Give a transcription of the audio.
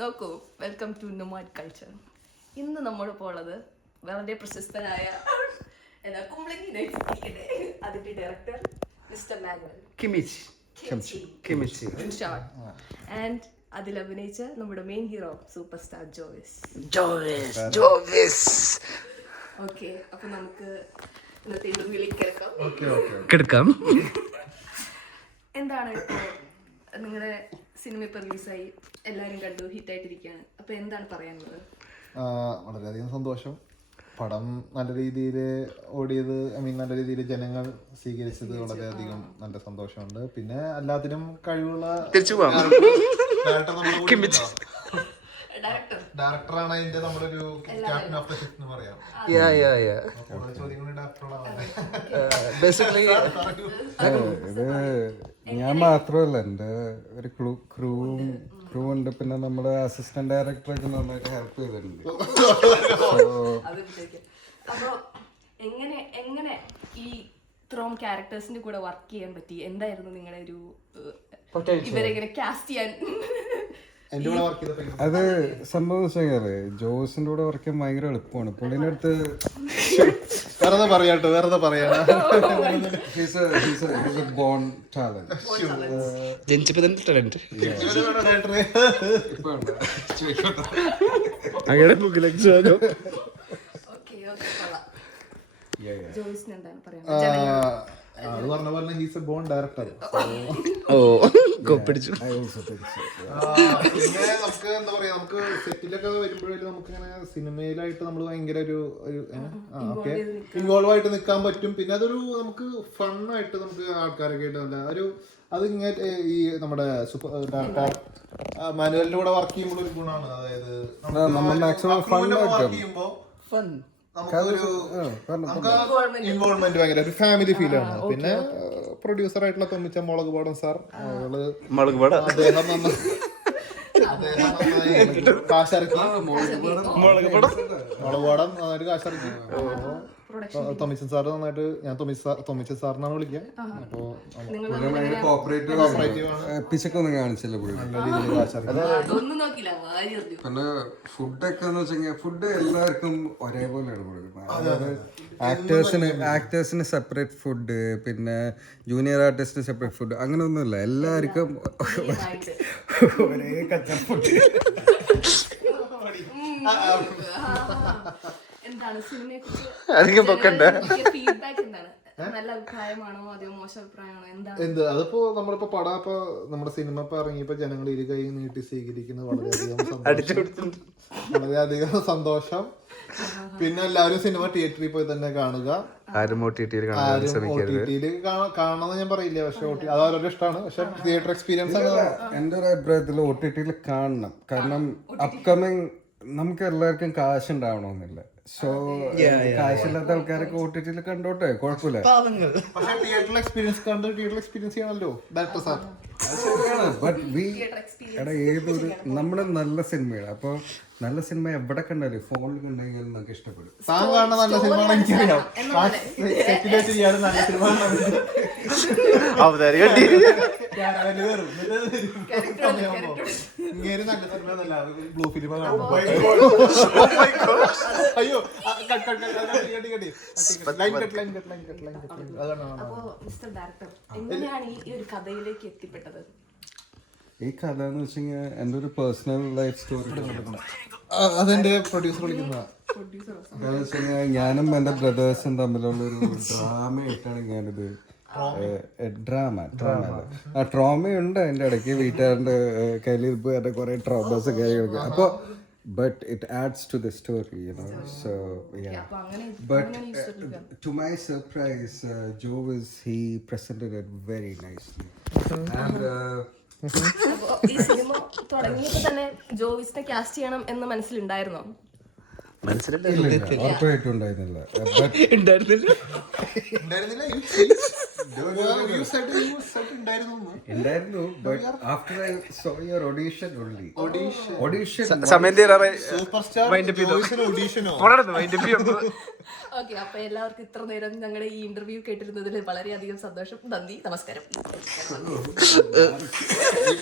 നോക്കൂ, welcome to nomad culture. ഇന്ന് നമ്മളിപ്പോൾ ഉള്ളത് വളരെ പ്രശസ്തനായ കുമ്പളങ്ങി നൈറ്റ്സിന്റെ അതിന്റെ ഡയറക്ടർ മിസ്റ്റർ മാനുവൽ കിമിച്ചി ആൻഡ് അതിൽ അഭിനയിച്ച നമ്മുടെ മെയിൻ ഹീറോ സൂപ്പർ സ്റ്റാർ ജോവിസ്. ഓക്കെ, അപ്പൊ നമുക്ക് ഇന്നത്തെ ഇന്റർവ്യൂയിലേക്ക് കിടക്കാം. എന്താണ് ഇപ്പോ നിങ്ങളുടെ സിനിമ ഇപ്പൊ റിലീസായി, എല്ലാരും കണ്ടു, ഹിറ്റായിട്ടിരിക്കുകയാണ്. അപ്പൊ എന്താണ് പറയാനുള്ളത്? വളരെയധികം സന്തോഷം. പടം നല്ല രീതിയിൽ ഓടിയത്, നല്ല രീതിയിൽ ജനങ്ങൾ സ്വീകരിച്ചത് വളരെയധികം നല്ല സന്തോഷമുണ്ട്. പിന്നെ എല്ലാത്തിനും കഴിവുള്ള ഡയറക്ടറാണ് അതിന്റെ നമ്മളൊരു ക്യാപ്റ്റൻ ഓഫ് ദ ഷിപ്പ് എന്ന് പറയാം. ഇത് ഞാൻ മാത്രമല്ല, എൻ്റെ ഒരു ക്രൂ ഉണ്ട്. പിന്നെ നമ്മുടെ അസിസ്റ്റന്റ് ഡയറക്ടറൊക്കെ നന്നായിട്ട് ഹെൽപ്പ് ചെയ്തിട്ടുണ്ട്. അപ്പൊ എങ്ങനെ ഈ ഇത്രയും ക്യാരക്ടേഴ്സിന്റെ കൂടെ വർക്ക് ചെയ്യാൻ പറ്റി? എന്തായിരുന്നു നിങ്ങളുടെ ഒരു ഇവരെ ഇങ്ങനെ കാസ്റ്റ് ചെയ്യാൻ? അത് സംഭവം വെച്ചാല് ജോസിന്റെ കൂടെ വർക്ക് ചെയ്യാൻ ഭയങ്കര എളുപ്പമാണ്. പുള്ളിന്റെ അടുത്ത് വെറുതെ പറയാ ബോൺ ടാലന്റ്, ജനിച്ചപ്പോ തന്നെ ടാലന്റ്. അത് പറഞ്ഞ പോലെ ഹീസ് എ ബോൺ ഡയറക്ടർ. കൊപ്പിടിച്ചു. പിന്നെ നമുക്ക് എന്താ പറയാ, നമുക്ക് സെറ്റിലൊക്കെ വരുമ്പോഴേക്കും നമുക്ക് ഇങ്ങനെ സിനിമയിലായിട്ട് നമ്മൾ ഭയങ്കര ഒരു ഇൻവോൾവ് ആയിട്ട് നിൽക്കാൻ പറ്റും. പിന്നെ അതൊരു നമുക്ക് ഫണ്ണായിട്ട് നമുക്ക് ആൾക്കാരൊക്കെ ആയിട്ട് നല്ല ഒരു അത് ഇങ്ങനെ ഈ നമ്മുടെ സൂപ്പർ ഡയറക്ടർ മാനുവലിന്റെ കൂടെ വർക്ക് ചെയ്യുമ്പോൾ ഒരു ഗുണമാണ്. അതായത് വർക്ക് ചെയ്യുമ്പോൾ നമുക്കൊരു ഇൻവോൾവ്മെന്റ് ഭയങ്കര ഒരു ഫാമിലി ഫീൽ ആണ്. പിന്നെ പ്രൊഡ്യൂസർ ആയിട്ടുള്ള തൊമ്മിച്ച മുളക് പാടം സാർ, അദ്ദേഹം കാശിറക്കി മുളക് പാടം നന്നായിട്ട് കാശിറക്കി. തൊമ്മിച്ചൻ സാറ് നന്നായിട്ട്, ഞാൻ തൊമ്മിച്ചൻ സാറിനാണ് വിളിക്കുക. അപ്പോ എപ്പിസൊക്കെ കാണിച്ചില്ല പുള്ളി. പിന്നെ ഫുഡൊക്കെ എന്ന് വെച്ചാൽ ഫുഡ് എല്ലാവർക്കും ഒരേപോലെയാണ് കൊടുക്കുന്നത്. അതായത് ആക്ടേഴ്സിന് സെപ്പറേറ്റ് ഫുഡ്, പിന്നെ ജൂനിയർ ആർട്ടിസ്റ്റിന് സെപ്പറേറ്റ് ഫുഡ്, അങ്ങനെ ഒന്നുമില്ല. എല്ലാവർക്കും ഒരേ കച്ച ഫുഡ്. എന്താണ് അധികം പൊക്കണ്ട ഫീഡ്ബാക്ക്? എന്താണ്, നല്ല അഭിപ്രായമാണോ അതോ മോശം അഭിപ്രായമാണോ? എന്താണ് അതിപ്പോ നമ്മളിപ്പോ പടം ഇപ്പൊ നമ്മുടെ സിനിമ ഇപ്പൊ ഇറങ്ങിയപ്പോ ജനങ്ങൾ ഇരു കൈ നീട്ടി സ്വീകരിക്കുന്നത് വളരെയധികം സന്തോഷം. പിന്നെ എല്ലാവരും സിനിമ തിയേറ്ററിൽ പോയി തന്നെ കാണുക. ആരും കാണണമെന്ന് ഞാൻ പറയില്ല, പക്ഷെ അത് അവരുടെ ഇഷ്ടമാണ്. പക്ഷെ തിയേറ്റർ എക്സ്പീരിയൻസ് എൻ്റെ ഒരു അഭിപ്രായത്തിൽ OTT കാണണം. കാരണം അപ്കമിങ് നമുക്ക് എല്ലാവർക്കും കാശ് ഉണ്ടാവണമെന്നില്ല. സോ കാശില്ലാത്ത ആൾക്കാരൊക്കെ OTT കണ്ടോട്ടെ, കുഴപ്പമില്ല. പക്ഷെ തിയേറ്റർ എക്സ്പീരിയൻസ് ചെയ്യണല്ലോ ഡയറക്ടർ സാർ. ബട്ട് ഏതൊരു നമ്മുടെ നല്ല സിനിമയാണ്. അപ്പൊ നല്ല സിനിമ എവിടെ കണ്ടാലും ഫോണിൽ കണ്ടെങ്കിൽ നമുക്ക് ഇഷ്ടപ്പെടും. താൻ കാണുന്ന നല്ല സിനിമ എനിക്കറിയാം. നല്ല സിനിമ ബ്ലൂ ഫിലിം. അയ്യോ, ഈ കഥ എന്ന് വെച്ചാൽ എൻ്റെ ഒരു പേഴ്സണൽ ലൈഫ് സ്റ്റോറി. അതെന്റെ പ്രൊഡ്യൂസർ വിളിക്കുന്ന ഞാനും എൻ്റെ ബ്രദേഴ്സും തമ്മിലുള്ള ഒരു ഡ്രാമയായിട്ടാണ് ഞാനിത്. ട്രോമയുണ്ട് അതിൻ്റെ ഇടയ്ക്ക്, വീട്ടുകാരുടെ കയ്യിലിരിപ്പ്, എൻ്റെ കുറെ ട്രോമസ് കാര്യങ്ങളൊക്കെ. അപ്പോൾ but it adds to the story, you know. So yeah, but to my surprise, he presented it very nicely. And ഈ സിനിമ തുടങ്ങിയപ്പോ തന്നെ ജോവിസിനെ കാസ്റ്റ് ചെയ്യണം എന്ന് മനസ്സിലുണ്ടായിരുന്നോ? ഉറപ്പായിട്ടുണ്ടായിരുന്നില്ല. ഉണ്ടായിരുന്നു, but after I saw your audition only. Okay, അപ്പൊ എല്ലാവർക്കും ഇത്ര നേരം ഞങ്ങളുടെ ഈ ഇന്റർവ്യൂ കേട്ടിരുന്നതിൽ വളരെയധികം സന്തോഷം. നന്ദി, നമസ്കാരം.